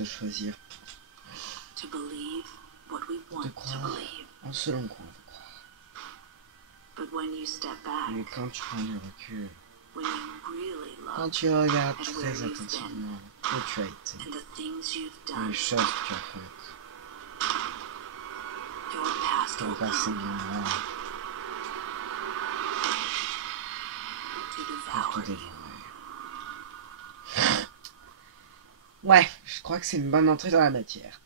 de choisir. De croire en ce l'on croit, de croire. Mais quand tu prends du recul, quand tu regardes très attentivement où tu as été, les choses que tu as faites, ton passé bien loin, pour te dévorer. Ouais, je crois que c'est une bonne entrée dans la matière.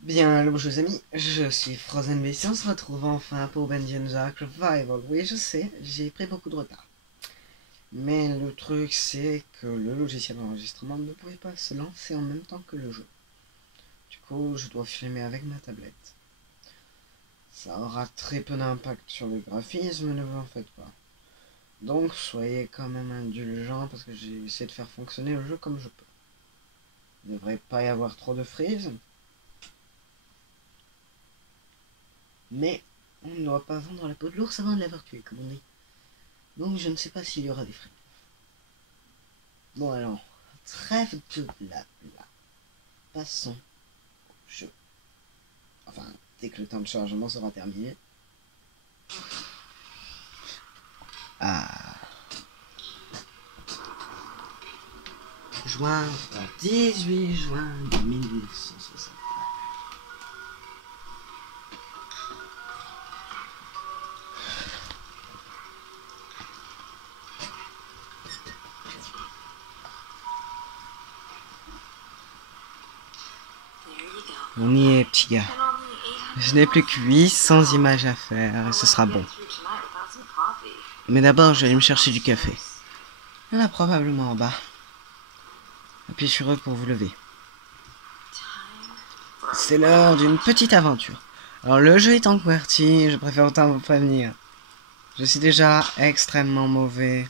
Bien, le bonjour amis, je suis Frozen Beast et on se retrouve enfin pour Bendy Ark Revival. Oui, je sais, j'ai pris beaucoup de retard. Mais le truc, c'est que le logiciel d'enregistrement ne pouvait pas se lancer en même temps que le jeu. Du coup, je dois filmer avec ma tablette. Ça aura très peu d'impact sur le graphisme, ne vous en faites pas. Donc, soyez quand même indulgents parce que j'ai essayé de faire fonctionner le jeu comme je peux. Il ne devrait pas y avoir trop de frises. Mais on ne doit pas vendre la peau de l'ours avant de l'avoir tué, comme on dit. Donc je ne sais pas s'il y aura des frises. Bon alors, trêve de blabla. Passons au jeu. Enfin, dès que le temps de chargement sera terminé. Ah. Juin, 18 juin 1960. On y est, petit gars. Je n'ai plus que 800 images à faire et ce sera bon. Mais d'abord, je vais aller me chercher du café. Il y en a probablement en bas. Appuyez sur eux pour vous lever. C'est l'heure d'une petite aventure. Alors le jeu est en QWERTY, je préfère autant vous prévenir. Je suis déjà extrêmement mauvais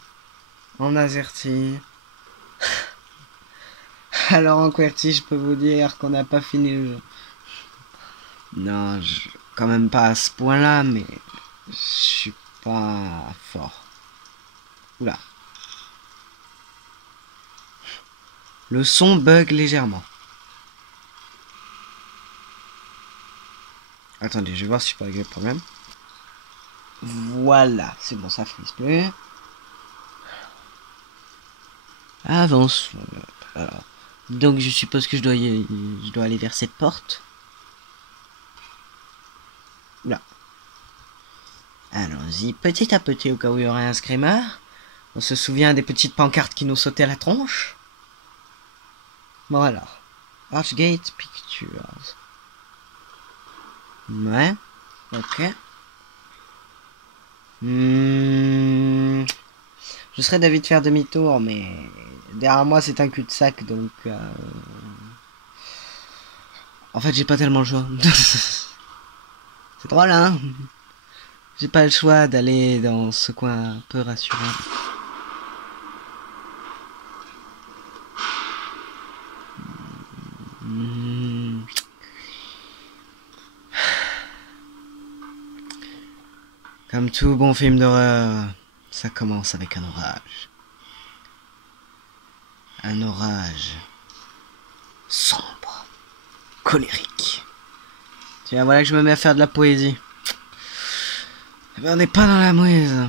en AZERTY. Alors en QWERTY, je peux vous dire qu'on n'a pas fini le jeu. Non, quand même pas à ce point-là, mais je suis pas fort. Oula. Le son bug légèrement. Attendez, je vais voir si je peux régler le problème. Voilà, c'est bon, ça frise plus. Avance. Alors, donc je suppose que je dois aller vers cette porte. Là. Allons-y, petit à petit, au cas où il y aurait un screamer. On se souvient des petites pancartes qui nous sautaient à la tronche. Bon alors. Archgate Pictures. Ouais. Ok. Je serais d'avis de faire demi-tour, mais derrière moi c'est un cul-de-sac, donc... En fait, j'ai pas tellement le choix. C'est drôle, hein? J'ai pas le choix d'aller dans ce coin un peu rassurant. Comme tout bon film d'horreur, ça commence avec un orage. Un orage sombre, colérique. Tiens, voilà que je me mets à faire de la poésie. Eh ben, on n'est pas dans la mouise.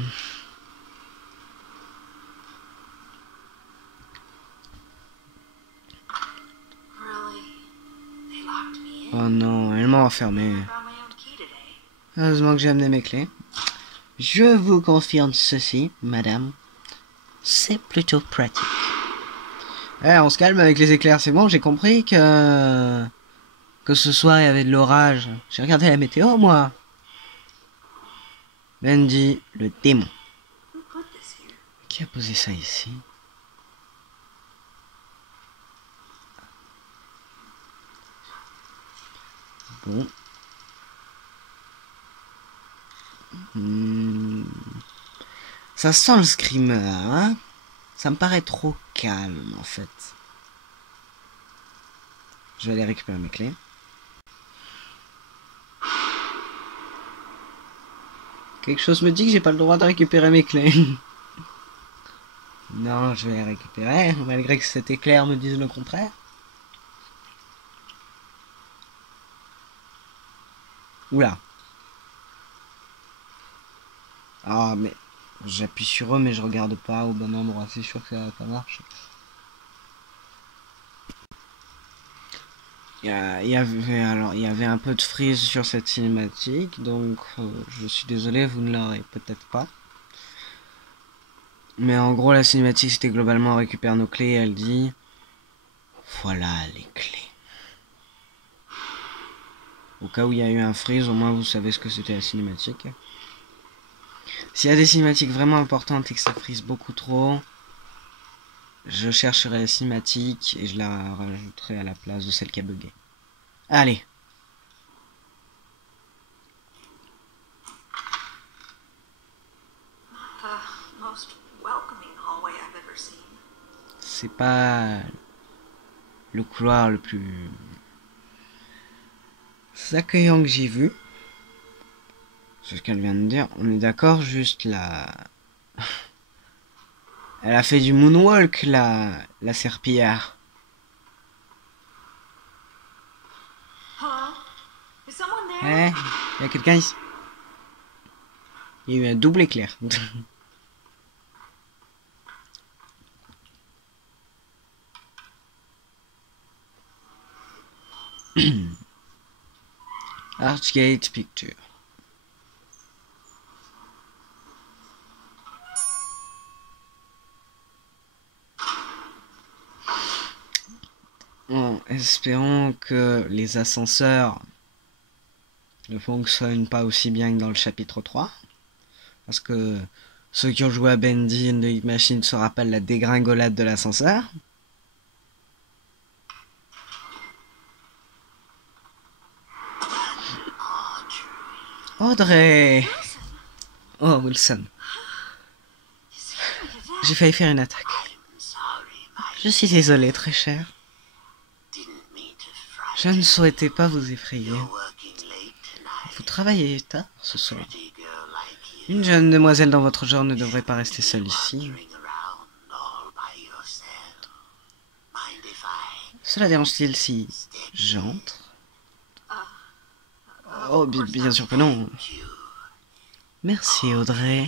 Oh non, elle m'a enfermé. Heureusement que j'ai amené mes clés. Je vous confirme ceci, madame. C'est plutôt pratique. On se calme avec les éclairs, c'est bon, j'ai compris que ce soir il y avait de l'orage. J'ai regardé la météo, moi. Bendy, le démon. Qui a posé ça ici? Bon. Ça sent le screamer, hein? Ça me paraît trop calme, en fait. Je vais aller récupérer mes clés. Quelque chose me dit que j'ai pas le droit de récupérer mes clés. Non, je vais les récupérer, malgré que cet éclair me dise le contraire. Oula. Ah, mais j'appuie sur eux, mais je regarde pas au bon endroit. C'est sûr que ça va pas marcher. Il y avait un peu de freeze sur cette cinématique, donc je suis désolé, vous ne l'aurez peut-être pas. Mais en gros, la cinématique, c'était globalement on récupère nos clés, elle dit voilà les clés. Au cas où il y a eu un freeze, au moins vous savez ce que c'était la cinématique. S'il y a des cinématiques vraiment importantes et que ça freeze beaucoup trop, je chercherai la cinématique et je la rajouterai à la place de celle qui a bugué. Allez. C'est pas le couloir le plus accueillant que j'ai vu. C'est ce qu'elle vient de dire. On est d'accord, juste là. Elle a fait du moonwalk, la serpillière. Eh, il y a quelqu'un ici. Il y a eu un double éclair. Archgate Picture. Bon, espérons que les ascenseurs ne fonctionnent pas aussi bien que dans le chapitre 3. Parce que ceux qui ont joué à Bendy and the Heat Machine se rappellent la dégringolade de l'ascenseur. Audrey! Oh, Wilson. J'ai failli faire une attaque. Je suis désolé, très cher. Je ne souhaitais pas vous effrayer. Vous travaillez tard ce soir. Une jeune demoiselle dans votre genre ne devrait pas rester seule ici. Cela dérange-t-il si j'entre? Oh, bien sûr que non. Merci, Audrey.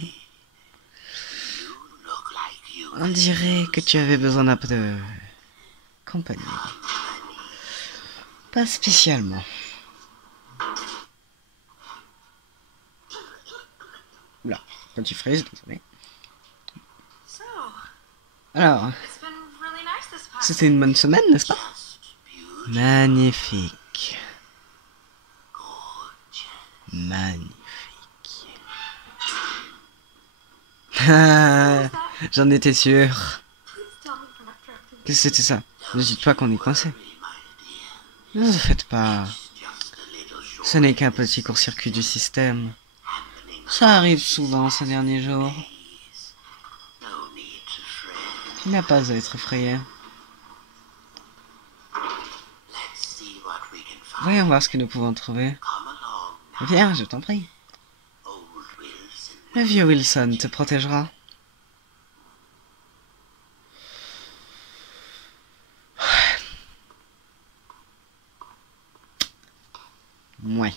On dirait que tu avais besoin d'un peu de compagnie. Pas spécialement. Oula, petit fraise, désolé. Alors, c'était une bonne semaine, n'est-ce pas? Magnifique. Magnifique. J'en étais sûr. Qu'est-ce que c'était ça? Ne dites pas qu'on est coincé. Ne vous faites pas. Ce n'est qu'un petit court-circuit du système. Ça arrive souvent ces derniers jours. Il n'y a pas à être effrayé. Voyons voir ce que nous pouvons trouver. Viens, je t'en prie. Le vieux Wilson te protégera. Ouais.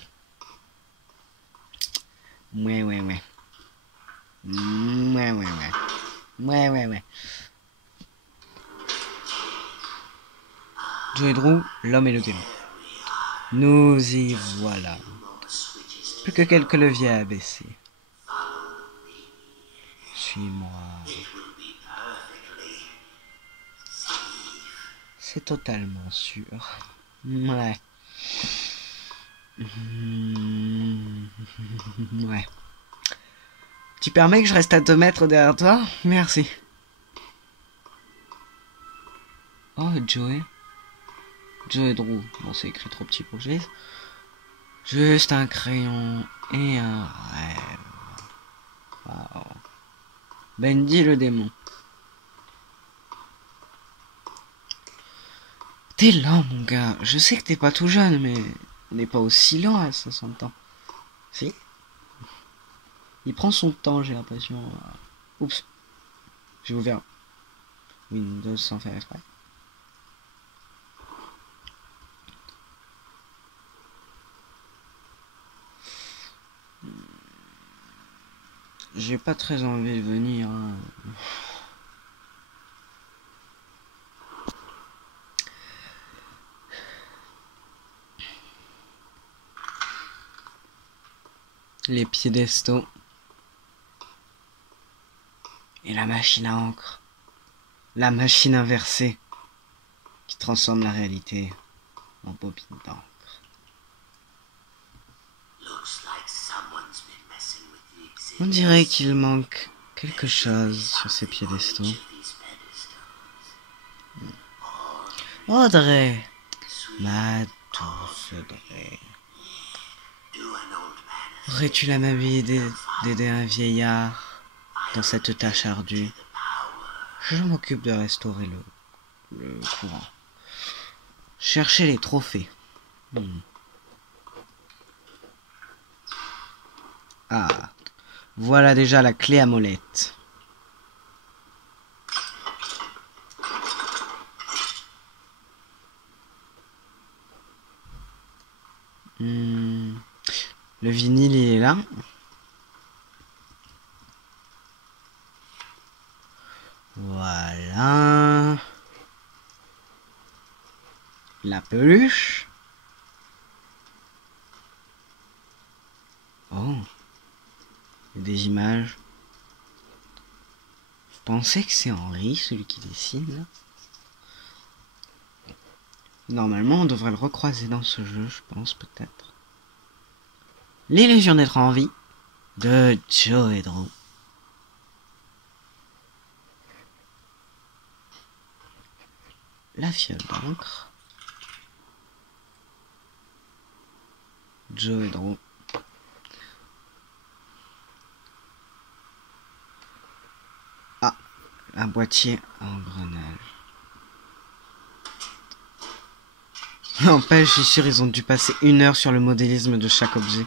Ouais. Ouais. Joe et Drew, l'homme et le démon. Nous y voilà. Plus que quelques leviers à baisser. Suis-moi. C'est totalement sûr. Ouais. Ouais. Tu permets que je reste à 2 mètres derrière toi? Merci. Oh, Joey. Joey Drew. Bon, c'est écrit trop petit pour que je lise. Juste un crayon et un rêve. Wow. Bendy le démon. T'es lent, mon gars. Je sais que t'es pas tout jeune, mais on n'est pas aussi lent à 60 ans. Si? Il prend son temps, j'ai l'impression. Oups. J'ai ouvert Windows sans faire exprès. J'ai pas très envie de venir. Hein. Les piédestaux. Et la machine à encre. La machine inversée. Qui transforme la réalité en bobine d'encre. On dirait qu'il manque quelque chose sur ces piédestaux. Audrey, ma douce Audrey. Aurais-tu la même idée d'aider un vieillard dans cette tâche ardue? Je m'occupe de restaurer le courant. Chercher les trophées. Ah, voilà déjà la clé à molette. Le vinyle, il est là. Voilà. La peluche. Oh. Des images. Vous pensez que c'est Henri, celui qui dessine, là? Normalement, on devrait le recroiser dans ce jeu, je pense, peut-être. L'illusion d'être en vie de Joe et Drew. La fiole d'encre. Joe et Drew. Ah, un boîtier à engrenage. N'empêche, je suis sûr, ils ont dû passer 1 heure sur le modélisme de chaque objet.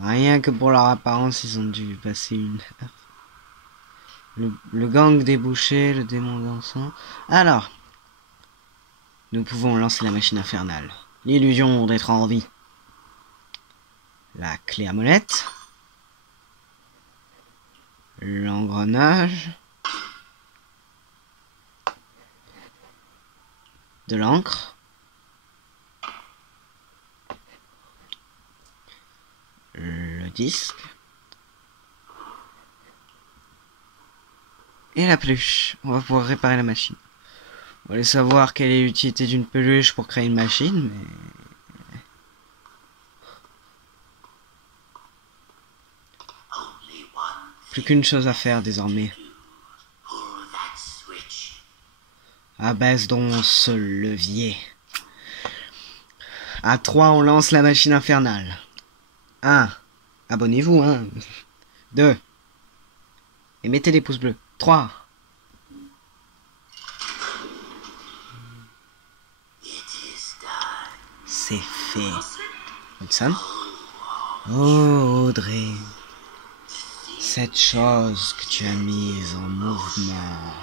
Rien que pour leur apparence, ils ont dû passer 1 heure. Le gang débouché, le démon dansant. Alors, nous pouvons lancer la machine infernale. L'illusion d'être en vie. La clé à molette. L'engrenage. De l'encre. Le disque. Et la peluche. On va pouvoir réparer la machine. On va aller savoir quelle est l'utilité d'une peluche pour créer une machine, mais... Plus qu'une chose à faire désormais. Abaisse donc ce levier. À 3, on lance la machine infernale. 1. Abonnez-vous, hein. 2. Et mettez des pouces bleus. 3. C'est fait. Wilson. Oh, Audrey. Cette chose que tu as mise en mouvement.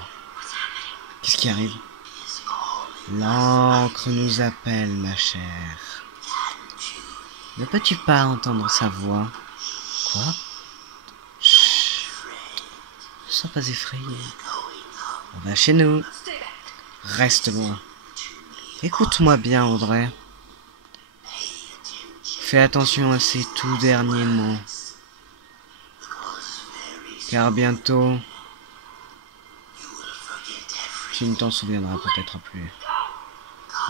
Qu'est-ce qui arrive? L'encre nous appelle, ma chère. Ne peux-tu pas entendre sa voix? Quoi? Chut. Ne sois pas effrayé. On va chez nous. Reste loin. Écoute-moi bien, Audrey. Fais attention à ces tout derniers mots. Car bientôt, tu ne t'en souviendras peut-être plus.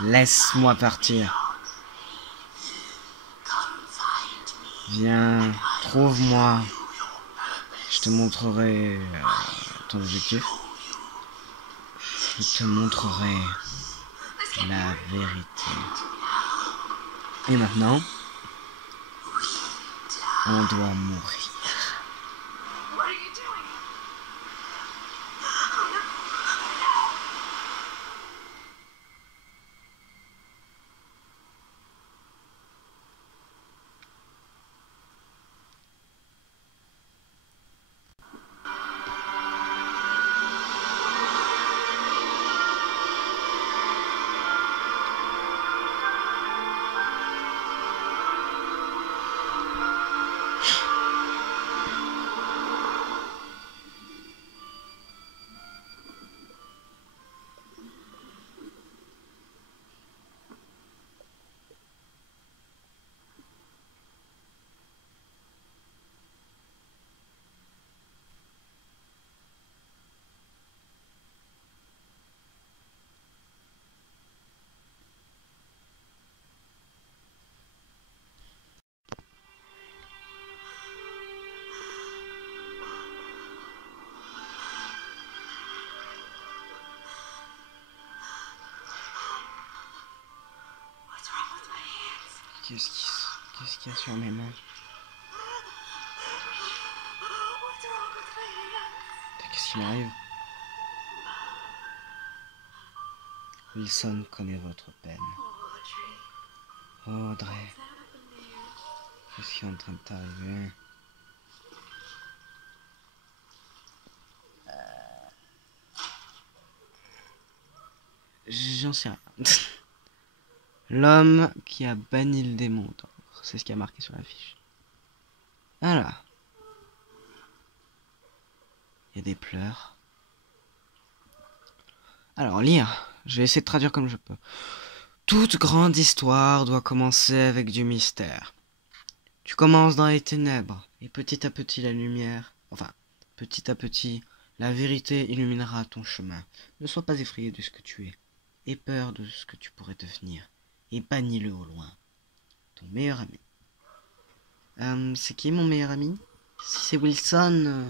Laisse-moi partir. Viens, trouve-moi. Je te montrerai ton objectif. Je te montrerai la vérité. Et maintenant, on doit mourir. Qu'est-ce qu'il y a sur mes mains? Qu'est-ce qui m'arrive? Wilson connaît votre peine. Oh, Audrey, qu'est-ce qui est en train de t'arriver? J'en sais rien. L'homme qui a banni le démon d'encre. C'est ce qui a marqué sur l'affiche. Voilà. Il y a des pleurs. Alors, lire. Je vais essayer de traduire comme je peux. Toute grande histoire doit commencer avec du mystère. Tu commences dans les ténèbres, et petit à petit la lumière, enfin, petit à petit, la vérité illuminera ton chemin. Ne sois pas effrayé de ce que tu es. Aie peur de ce que tu pourrais devenir. Et bannis-le au loin. Ton meilleur ami. C'est qui mon meilleur ami? Si c'est Wilson,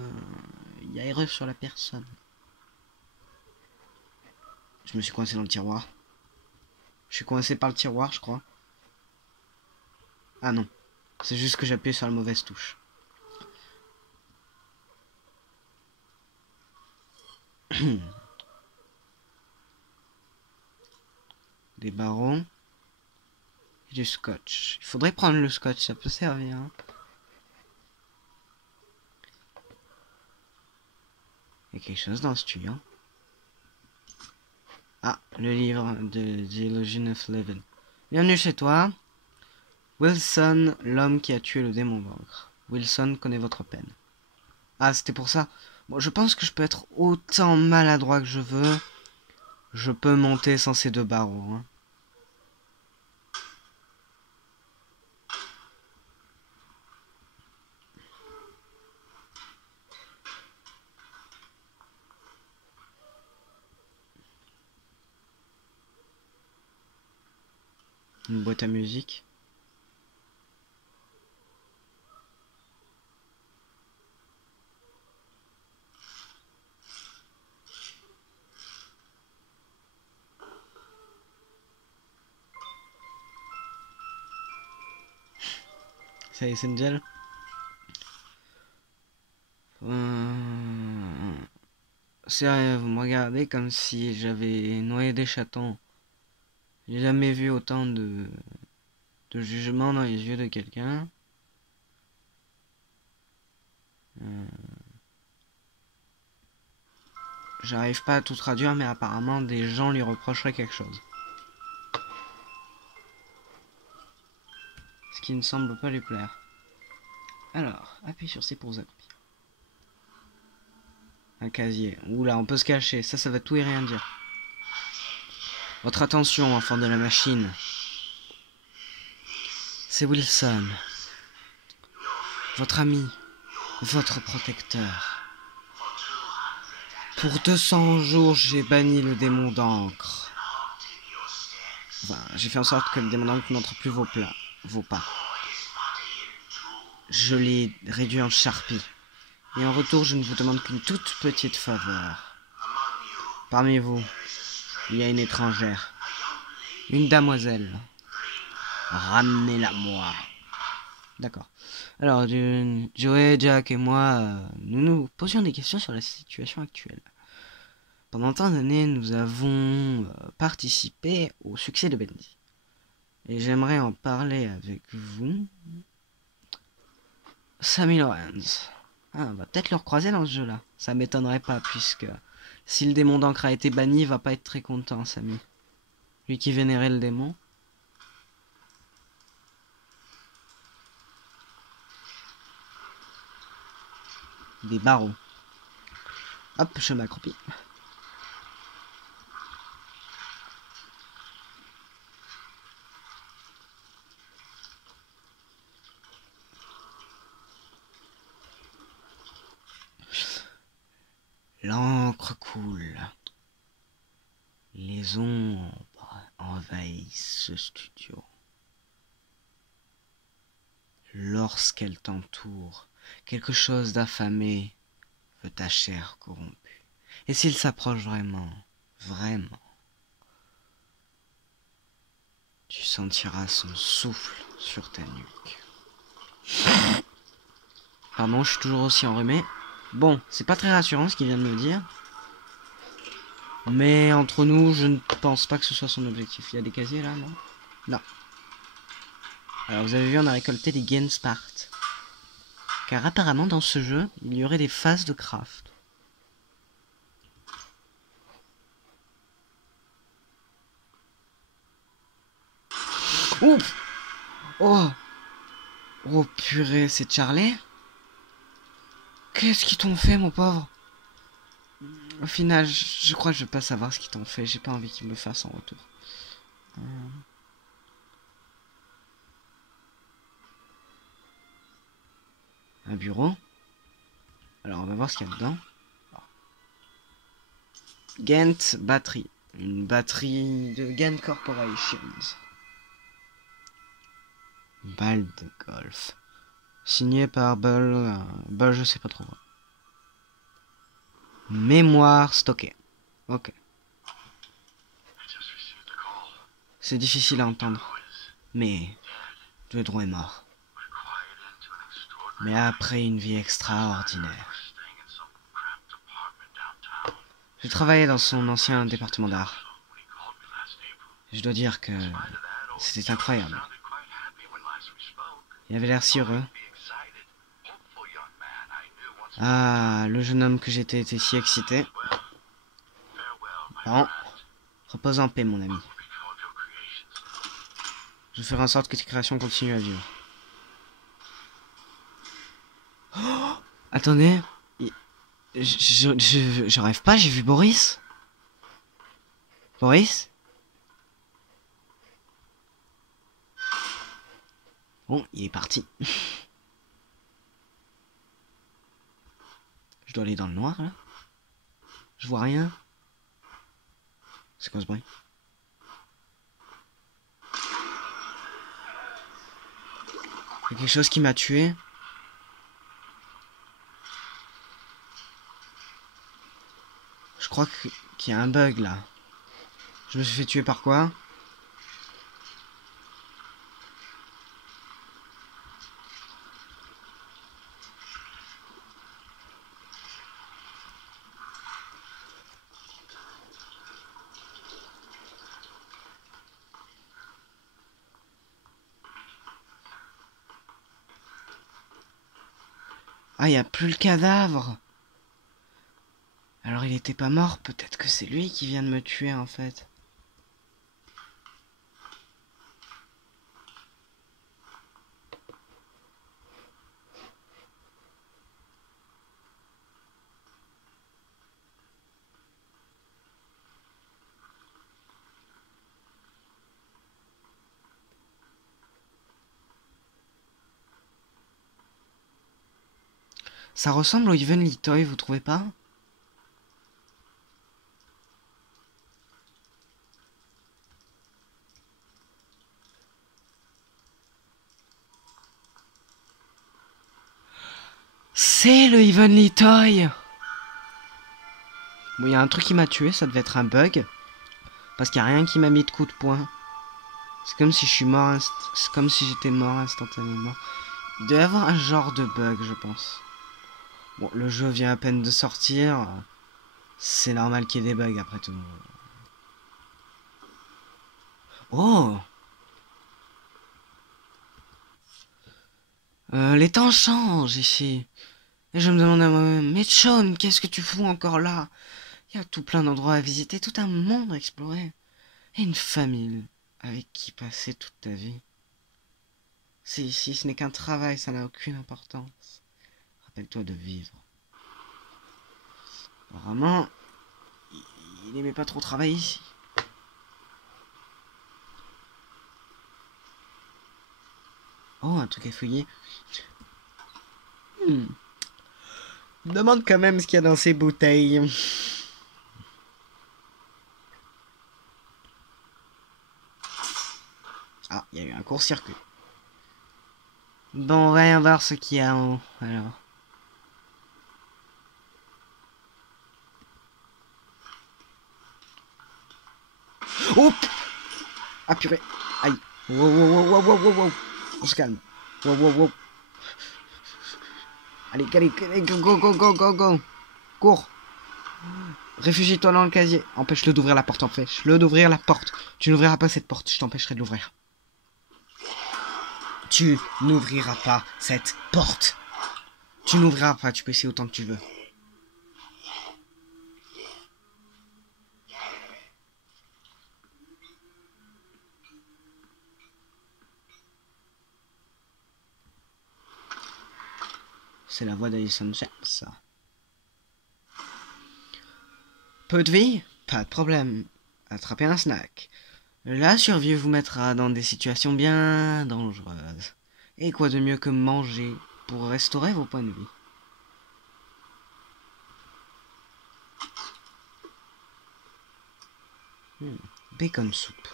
il y a erreur sur la personne. Je me suis coincé dans le tiroir. Je suis coincé par le tiroir, je crois. Ah non. C'est juste que j'ai appuyé sur la mauvaise touche. Des barreaux. Et du scotch. Il faudrait prendre le scotch, ça peut servir. Hein. Il y a quelque chose dans ce tuyau. Ah, le livre de The Illusion of Living. Bienvenue chez toi. Wilson, l'homme qui a tué le démon d'encre. Wilson connaît votre peine. Ah, c'était pour ça. Bon, je pense que je peux être autant maladroit que je veux. Je peux monter sans ces deux barreaux. Hein. Une boîte à musique. C'est Angel. Sérieux, vous me regardez comme si j'avais noyé des chatons. J'ai jamais vu autant de jugement dans les yeux de quelqu'un. J'arrive pas à tout traduire, mais apparemment des gens lui reprocheraient quelque chose. Ce qui ne semble pas lui plaire. Alors, appuie sur C pour accroupir. Un casier. Oula, on peut se cacher. Ça va tout et rien dire. Votre attention, enfant de la machine. C'est Wilson. Votre ami. Votre protecteur. Pour 200 jours, j'ai banni le démon d'encre. Enfin, j'ai fait en sorte que le démon d'encre n'entre plus vos pas. Je l'ai réduit en charpie. Et en retour, je ne vous demande qu'une toute petite faveur. Parmi vous, il y a une étrangère. Une damoiselle. Ramenez-la-moi. D'accord. Alors, Joey, Jack et moi, nous nous posions des questions sur la situation actuelle. Pendant tant d'années, nous avons participé au succès de Bendy. Et j'aimerais en parler avec vous. Sammy Lawrence. Ah, on va peut-être le recroiser dans ce jeu-là. Ça m'étonnerait pas, puisque si le démon d'encre a été banni, il va pas être très content, Sammy. Lui qui vénérait le démon. Des barreaux. Hop, je m'accroupis. L'encre coule. Les ombres envahissent ce studio. Lorsqu'elle t'entoure, quelque chose d'affamé veut ta chair corrompue. Et s'il s'approche vraiment, Tu sentiras son souffle sur ta nuque. Pardon, je suis toujours aussi enrhumé. Bon, c'est pas très rassurant ce qu'il vient de me dire. Mais entre nous, je ne pense pas que ce soit son objectif. Il y a des casiers là, non? Non. Alors vous avez vu, on a récolté des Genspart. Car apparemment dans ce jeu, il y aurait des phases de craft. Ouf! Oh! Oh purée, c'est Charlie? Qu'est-ce qu'ils t'ont fait, mon pauvre? Au final, je crois que je vais pas savoir ce qu'ils t'ont fait. J'ai pas envie qu'ils me le fassent en retour. Un bureau. Alors, on va voir ce qu'il y a dedans. Ghent batterie. Une batterie de Ghent Corporations. Balle de golf. Signé par Bull. Bull, je sais pas trop. Mémoire stockée. Ok. C'est difficile à entendre. Mais Dedron est mort. Mais après une vie extraordinaire. J'ai travaillé dans son ancien département d'art. Je dois dire que c'était incroyable. Il avait l'air si heureux. Ah, le jeune homme que j'étais était si excité. Bon, repose en paix, mon ami. Je ferai en sorte que tes créations continuent à vivre. Oh, attendez. Je rêve pas, j'ai vu Boris. Boris? Bon, il est parti. Je dois aller dans le noir, là. Je vois rien. C'est quoi ce bruit? Il y a quelque chose qui m'a tué. Je crois qu'il y a un bug, là. Je me suis fait tuer par quoi? Ah, il n'y a plus le cadavre. Alors il était pas mort, peut-être que c'est lui qui vient de me tuer en fait. Ça ressemble au Heavenly Toy, vous trouvez pas? C'est le Heavenly Toy! Bon, il y a un truc qui m'a tué, ça devait être un bug. Parce qu'il n'y a rien qui m'a mis de coup de poing. C'est comme si je suis mort, c'est comme si j'étais mort instantanément. Il doit y avoir un genre de bug, je pense. Bon, le jeu vient à peine de sortir. C'est normal qu'il y ait des bugs après tout. Oh! Les temps changent ici. Et je me demande à moi-même, mais Sean, qu'est-ce que tu fous encore là? Il y a tout plein d'endroits à visiter, tout un monde à explorer. Et une famille avec qui passer toute ta vie. C'est ici, ce n'est qu'un travail, ça n'a aucune importance. Rappelle-toi de vivre. Apparemment, il n'aimait pas trop travailler ici. Oh, un truc à fouiller. Je me demande quand même ce qu'il y a dans ces bouteilles. Ah, il y a eu un court-circuit. Bon, on va voir ce qu'il y a en haut, alors. Oh! Ah, purée. Aïe. Wow, wow, wow, wow, wow, wow. On se calme. Wow, wow, wow. Allez, allez, allez, go, go, go, go, go, go. Cours. Réfugie-toi dans le casier. Empêche-le d'ouvrir la porte, empêche-le d'ouvrir la porte. Tu n'ouvriras pas cette porte, je t'empêcherai de l'ouvrir. Tu n'ouvriras pas cette porte. Tu n'ouvriras pas, tu peux essayer autant que tu veux. C'est la voix d'Alison James, ça. Peu de vie? Pas de problème. Attrapez un snack. La survie vous mettra dans des situations bien dangereuses. Et quoi de mieux que manger pour restaurer vos points de vie? Bacon soup.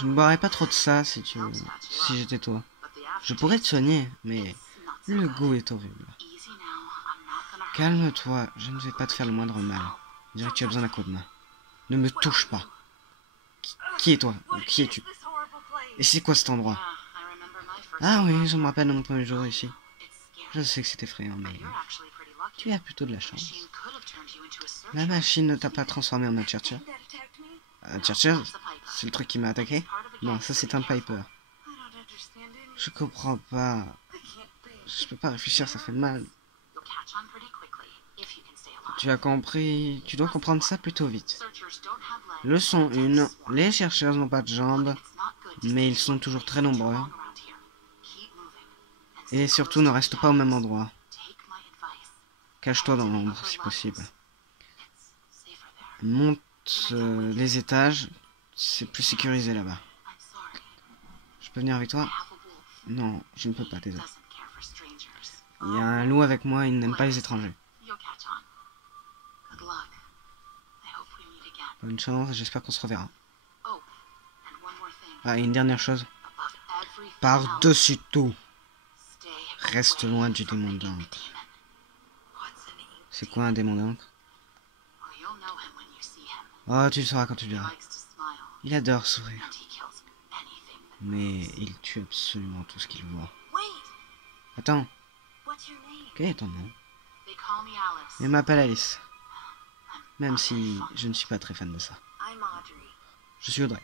Je ne boirais pas trop de ça si j'étais toi. Je pourrais te soigner, mais le goût est horrible. Calme-toi, je ne vais pas te faire le moindre mal. Je dirais que tu as besoin d'un coup de main. Ne me touche pas. Qui es toi? Qui es-tu? Et c'est quoi cet endroit? Ah oui, je me rappelle de mon premier jour ici. Je sais que c'est effrayant, mais tu as plutôt de la chance. La machine ne t'a pas transformé en un Churchill? Un Churchill? C'est le truc qui m'a attaqué? Non, ça c'est un Piper. Je comprends pas. Je peux pas réfléchir, ça fait mal. Tu as compris. Tu dois comprendre ça plutôt vite. Leçon 1. Les chercheurs n'ont pas de jambes, mais ils sont toujours très nombreux. Et surtout, ne reste pas au même endroit. Cache-toi dans l'ombre, si possible. Monte les étages. C'est plus sécurisé là-bas. Je peux venir avec toi? Non, je ne peux pas, désolé. Il y a un loup avec moi, il n'aime pas les étrangers. Bonne chance, j'espère qu'on se reverra. Ah, et une dernière chose. Par-dessus tout, reste loin du démon d'encre. C'est quoi un démon d'encre? Oh, tu le sauras quand tu le verras. Il adore sourire. Mais il tue absolument tout ce qu'il voit. Attends. Quel est ton nom? Il m'appelle Alice. Même si je ne suis pas très fan de ça. Je suis Audrey.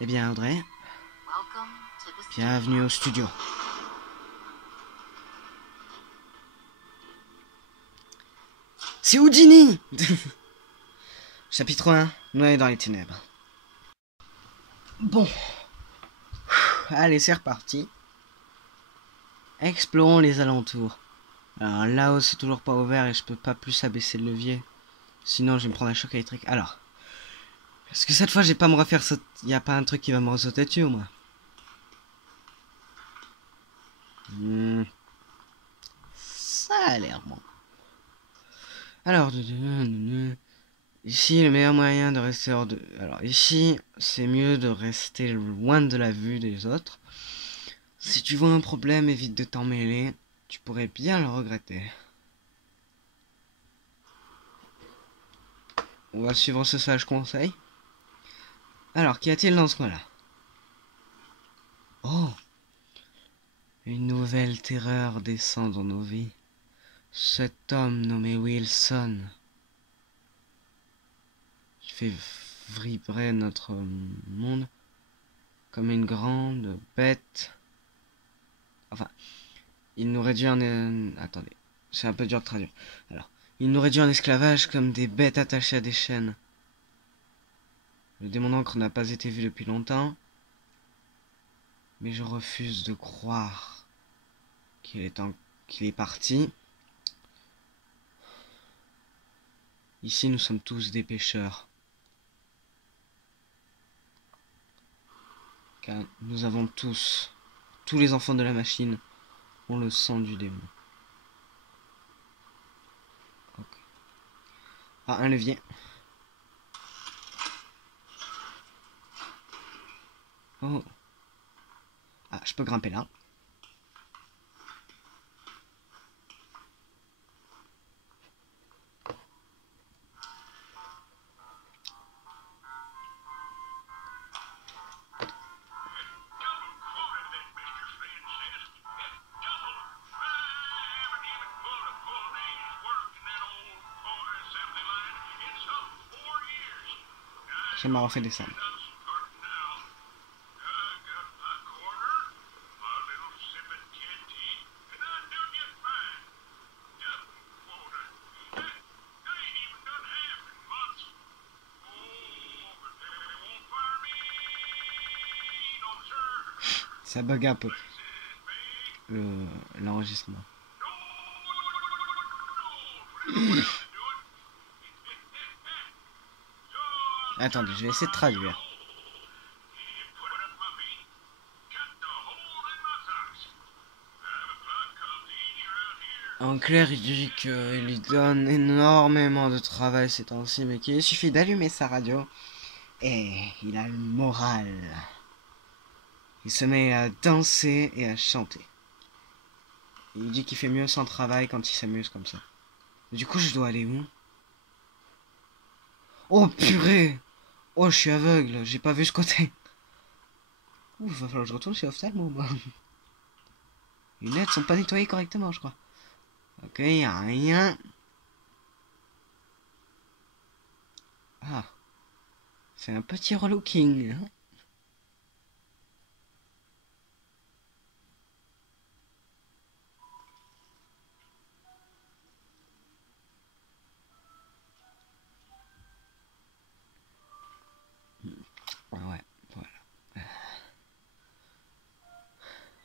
Eh bien, Audrey, bienvenue au studio. C'est Houdini. Chapitre 1, Noé dans les ténèbres. Bon. Allez, c'est reparti. Explorons les alentours. Alors là-haut, c'est toujours pas ouvert et je peux pas plus abaisser le levier. Sinon, je vais me prendre un choc électrique. Alors, est-ce que cette fois, je vais pas me refaire sauter? Y a pas un truc qui va me ressauter dessus, au moins? Ça a l'air bon. Alors, ici, le meilleur moyen de rester hors de... Alors, ici, c'est mieux de rester loin de la vue des autres. Si tu vois un problème, évite de t'en mêler. Tu pourrais bien le regretter. On va suivre ce sage conseil. Alors, qu'y a-t-il dans ce coin-là? Oh! Une nouvelle terreur descend dans nos vies. Cet homme nommé Wilson fait vibrer notre monde comme une grande bête. Enfin, il nous réduit en... attendez, c'est un peu dur de traduire. Alors, il nous réduit en esclavage comme des bêtes attachées à des chaînes. Le démon d'encre n'a pas été vu depuis longtemps. Mais je refuse de croire qu'il est parti. Ici, nous sommes tous des pécheurs. Car nous avons tous les enfants de la machine, ont le sang du démon. Okay. Ah, un levier. Oh. Ah, je peux grimper là. Ça m'a refait des salles. Ça bug un peu l'enregistrement. Attendez, je vais essayer de traduire. En clair, il dit qu'il lui donne énormément de travail ces temps-ci, mais qu'il suffit d'allumer sa radio et il a le moral. Il se met à danser et à chanter. Il dit qu'il fait mieux son travail quand il s'amuse comme ça. Du coup, je dois aller où? Oh purée! Oh, je suis aveugle, j'ai pas vu ce côté. Ouh, va falloir que je retourne chez Ophtalmo, moi. Les lunettes sont pas nettoyées correctement, je crois. Ok, y a rien. Ah. C'est un petit relooking. Hein. Ouais, voilà.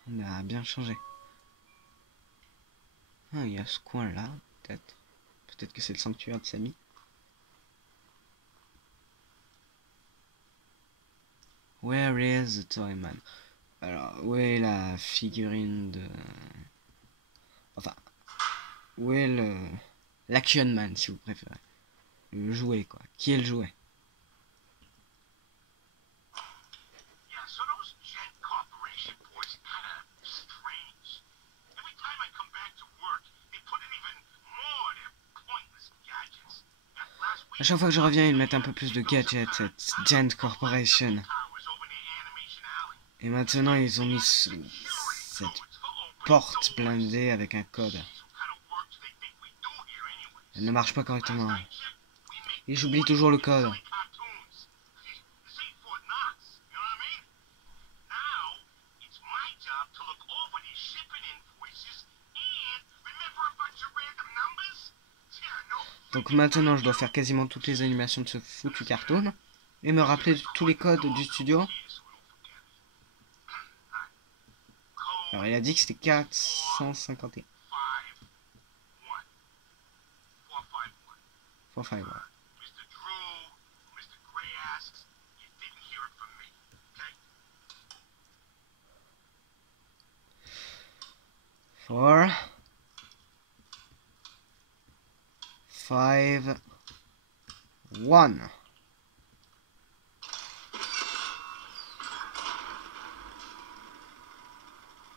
On a bien changé. Ah, il y a ce coin-là, peut-être. Peut-être que c'est le sanctuaire de Samy. Where is the Toyman? Alors, où est la figurine de... Enfin, où est l'Action Man, si vous préférez. Le jouet, quoi. Qui est le jouet? À chaque fois que je reviens, ils mettent un peu plus de gadgets, cette Gent Corporation. Et maintenant, ils ont mis cette porte blindée avec un code. Elle ne marche pas correctement. Et j'oublie toujours le code. Donc maintenant, je dois faire quasiment toutes les animations de ce foutu cartoon. Et me rappeler tous les codes du studio. Alors, il a dit que c'était 451. 451. Four, 5, 1.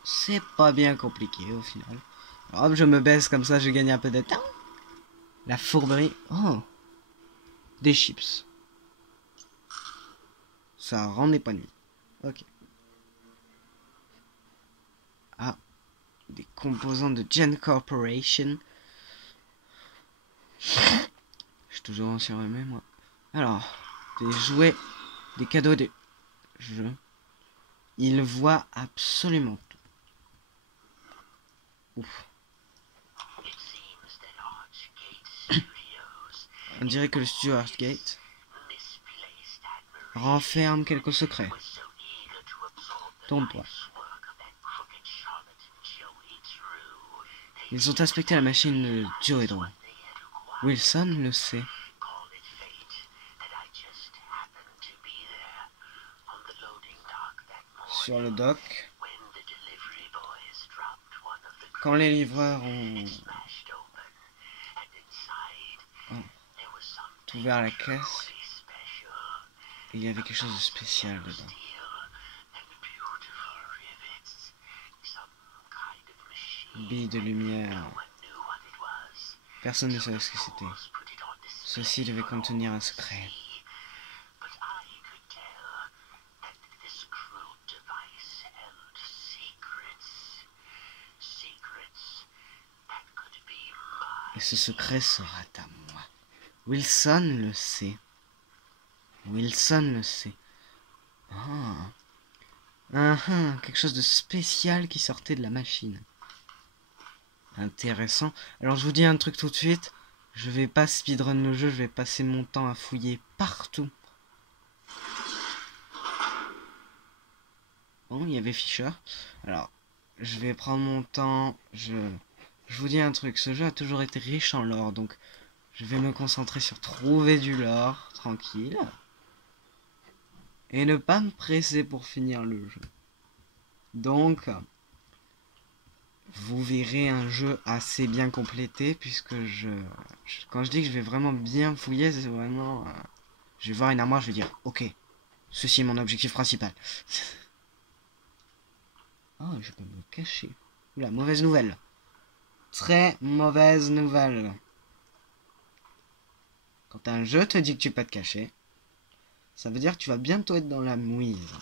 C'est pas bien compliqué au final. Alors, hop, je me baisse comme ça, je gagne un peu de temps. La fourberie. Oh, des chips. Ça rend épanoui. Ok. Ah, des composants de Gen Corporation. Je suis toujours en surmé, moi. Alors, des jouets, des cadeaux de jeux. Il voit absolument tout. Ouf. On dirait que le studio Artgate renferme quelques secrets. Tourne-toi. Ils ont inspecté la machine de Joe Edron. Wilson le sait. Sur le dock, quand les livreurs ont ouvert la caisse, il y avait quelque chose de spécial dedans. Billes de lumière. Personne ne savait ce que c'était. Ceci devait contenir un secret. Et ce secret sera à moi. Wilson le sait. Wilson le sait. Ah. Quelque chose de spécial qui sortait de la machine. Intéressant. Alors je vous dis un truc tout de suite. Je vais pas speedrun le jeu, je vais passer mon temps à fouiller partout. Bon, il y avait Fisher. Alors, je vais prendre mon temps. Je vous dis un truc, ce jeu a toujours été riche en lore, donc je vais me concentrer sur trouver du lore, tranquille. Et ne pas me presser pour finir le jeu. Donc, vous verrez un jeu assez bien complété, puisque quand je dis que je vais vraiment bien fouiller, c'est vraiment... je vais voir une armoire, je vais dire, ok, ceci est mon objectif principal. Oh, je peux me cacher. Oula, mauvaise nouvelle. Très mauvaise nouvelle. Quand un jeu te dit que tu peux te cacher, ça veut dire que tu vas bientôt être dans la mouise.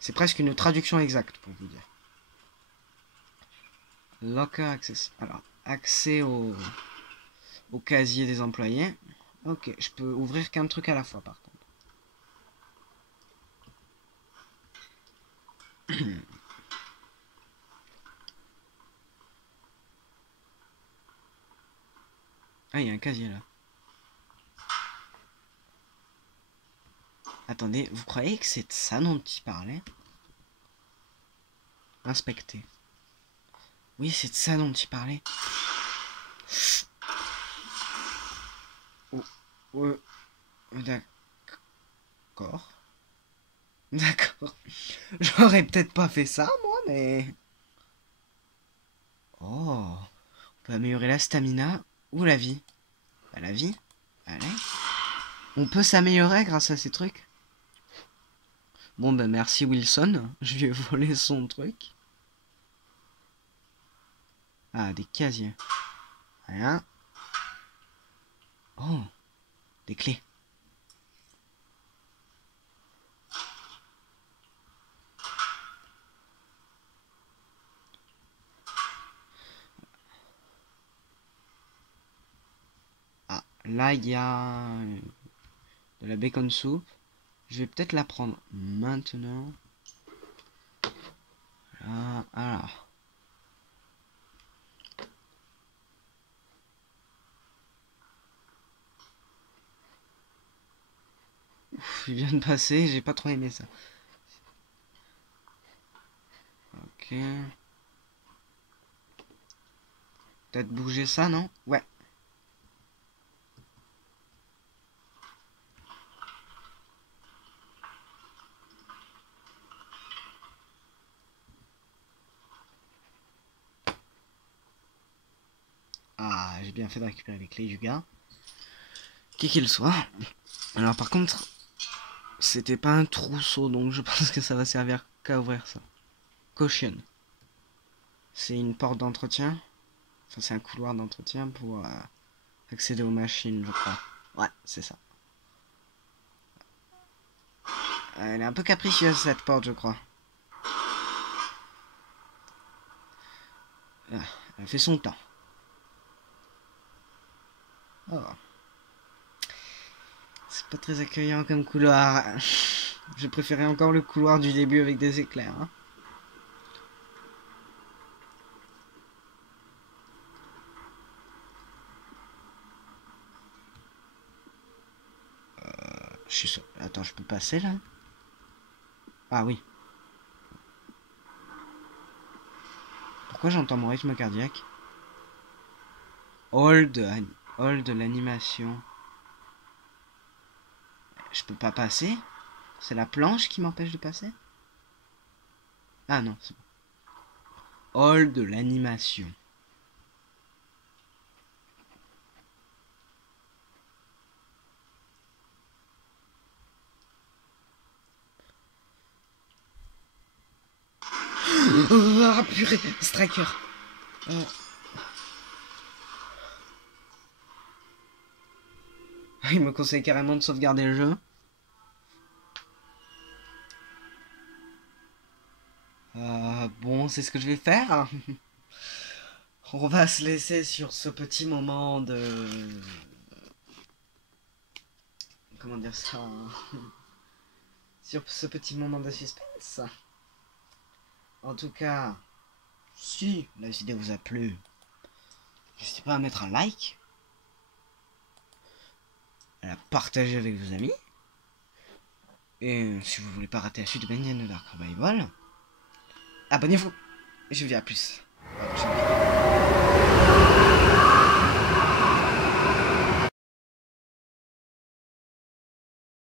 C'est presque une traduction exacte pour vous dire. Locker access. Alors, accès au casier des employés. Ok, je peux ouvrir qu'un truc à la fois par contre. Ah, il y a un casier là. Attendez, vous croyez que c'est de ça dont il parlait? Inspecter. Oui, c'est de ça dont il parlait. Oh, ouais. D'accord. D'accord. J'aurais peut-être pas fait ça, moi, mais... Oh. On peut améliorer la stamina ou la vie. Bah, la vie. Allez. On peut s'améliorer grâce à ces trucs. Bon, bah merci Wilson. Je lui ai volé son truc. Ah, des casiers. Rien. Oh. Des clés. Ah, là, il y a de la bacon soup. Je vais peut-être la prendre maintenant. Là, alors. Ouf, il vient de passer, j'ai pas trop aimé ça. Ok. Peut-être bouger ça, non? Ouais. Ah, j'ai bien fait de récupérer les clés du gars. Qui qu'il soit. Alors par contre, c'était pas un trousseau, donc je pense que ça va servir qu'à ouvrir ça. Caution. C'est une porte d'entretien. Enfin, c'est un couloir d'entretien pour accéder aux machines, je crois. Ouais, c'est ça. Elle est un peu capricieuse, cette porte, je crois. Ah, elle fait son temps. Oh. C'est pas très accueillant comme couloir. Je préférais encore le couloir du début avec des éclairs. Hein. Je suis sûr. Attends, je peux passer là? Ah oui. Pourquoi j'entends mon rythme cardiaque? Hold l'animation. Je peux pas passer? C'est la planche qui m'empêche de passer? Ah non, c'est bon. Hold l'animation. Ah purée, Striker. Il me conseille carrément de sauvegarder le jeu. Bon, c'est ce que je vais faire. On va se laisser sur ce petit moment comment dire ça, sur ce petit moment de suspense. En tout cas, si la vidéo vous a plu, n'hésitez pas à mettre un like, à la partager avec vos amis, et si vous voulez pas rater la suite de Bendy and the Dark Revival, abonnez-vous. Et je vous dis à plus. À la prochaine.